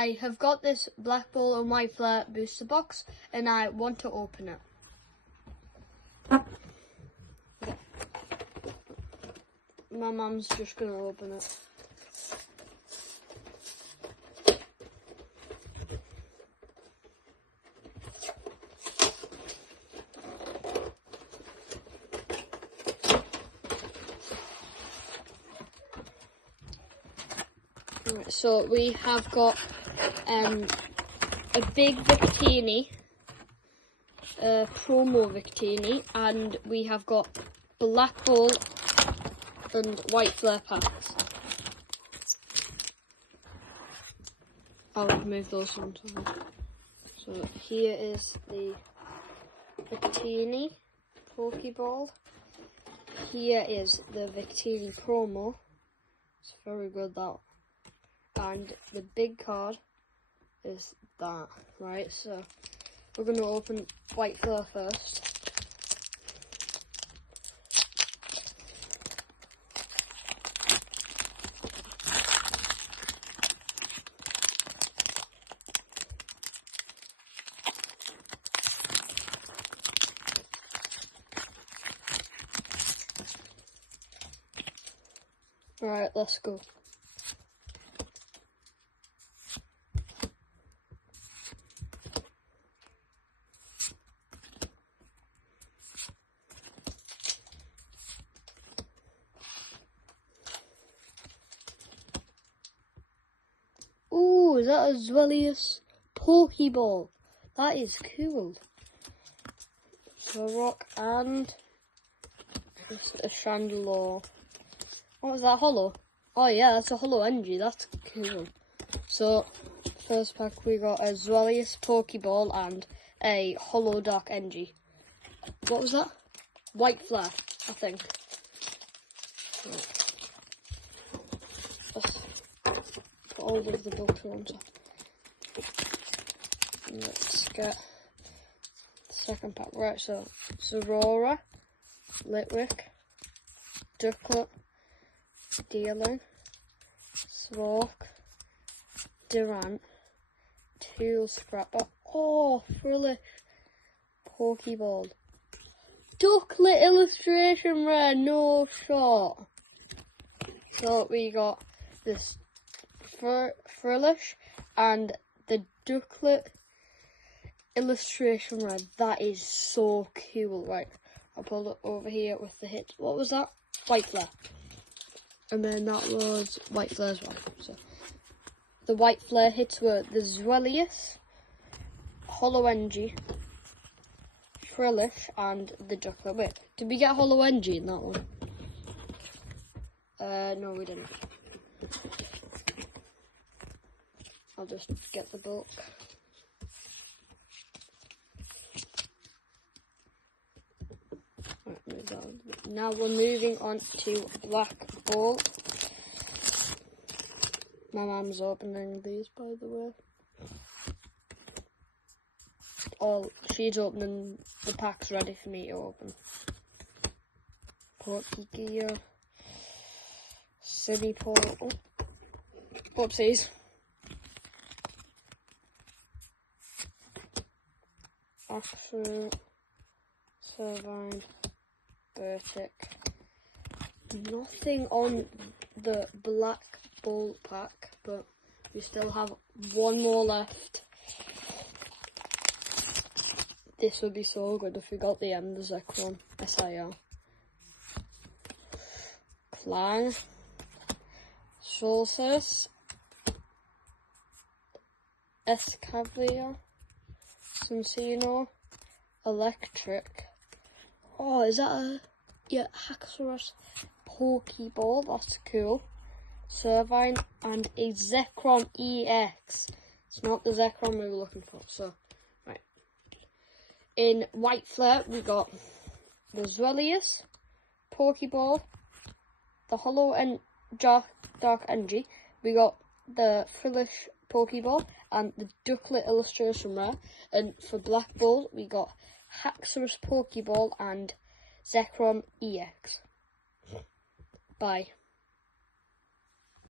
I have got this Black Ball and White Flare booster box and I want to open it. My mum's just going to open it. Right, so we have got a big Victini, promo Victini, and we have got Black Ball and White Flare packs. I'll remove those ones. So here is the Victini Poké Ball. Here is the Victini promo. It's very good, that. And the big card is that, right? So we're going to open White Flare first. Right, let's go. Ooh, is that a Unova Poké Ball? That is cool. So rock and just a chandelier. What was that, hollow? Oh yeah, that's a hollow energy, that's cool. So, first pack we got a Unova Poké Ball and a hollow dark energy. What was that? White Flare, I think. Right. Let's put all of the books on top. Let's get the second pack. Right, so Zorora, Litwick, Ducklet, Dealing, Swark, Durant, Tool Scrapper, oh, Frillish, Poké Ball, Ducklet Illustration Rare, no shot. So we got this Frillish and the Ducklet Illustration Rare. That is so cool. Right, I'll pull it over here with the hit. What was that? White Flare. And then that was White Flare as well. So the White Flare hits were the Unova, Hollow Energy, Frillish, and the Ducklet. Wait, did we get Hollow Energy in that one? No, we didn't. I'll just get the book. Now we're moving on to Black Ball. My mum's opening these, by the way. Oh, she's opening the packs ready for me to open. Pokégear, City Portal. Oopsies. Absolute, Servine, Bertic. Nothing on the Black Ball pack, but we still have one more left. This would be so good if we got the end of Zekrom, SIR. Clang, Solstice, Escavalier, Sunsino, Electric. Oh, is that a Haxorus Poké Ball? That's cool. Servine and a Zekrom EX. It's not the Zekrom we were looking for. So, right. In White Flare, we got the Unova Poké Ball, the Hollow and Dark Energy. We got the Frillish Poké Ball and the Ducklet Illustration Rare. And for Black Ball, we got Haxorus Poké Ball and Zekrom EX. Bye.